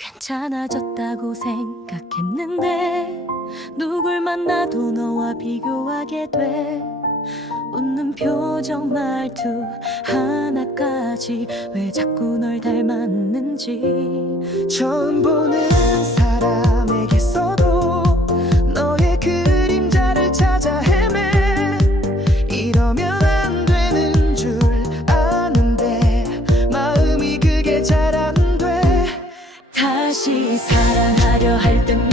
괜찮아졌다고 생각했는데 누굴 만나도 너와 비교하게 돼. 웃는 표정 말투 하나까지 왜 자꾸 널 닮았는지 처음 보는 다시 사랑하려 할 땐.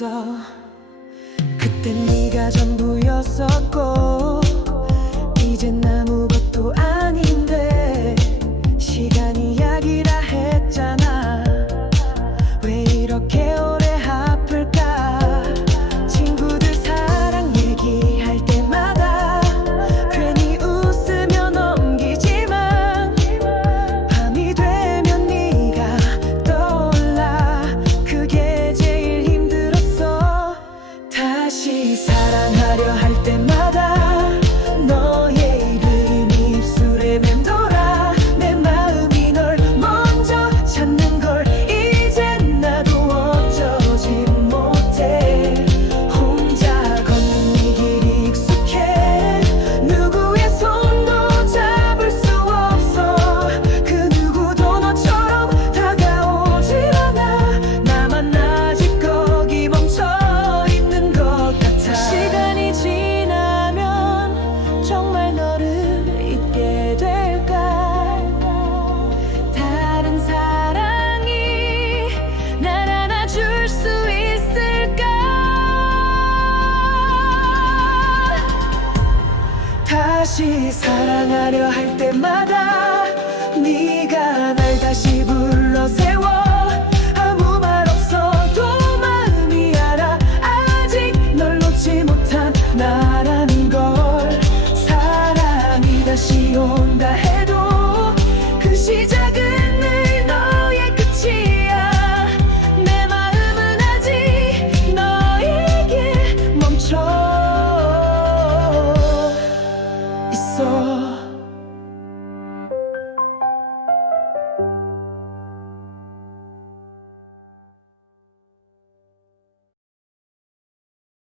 있어 그땐 네가 전부였었고 시작은 늘 너의 끝이야. 내 마음은 아직 너에게 멈춰 있어.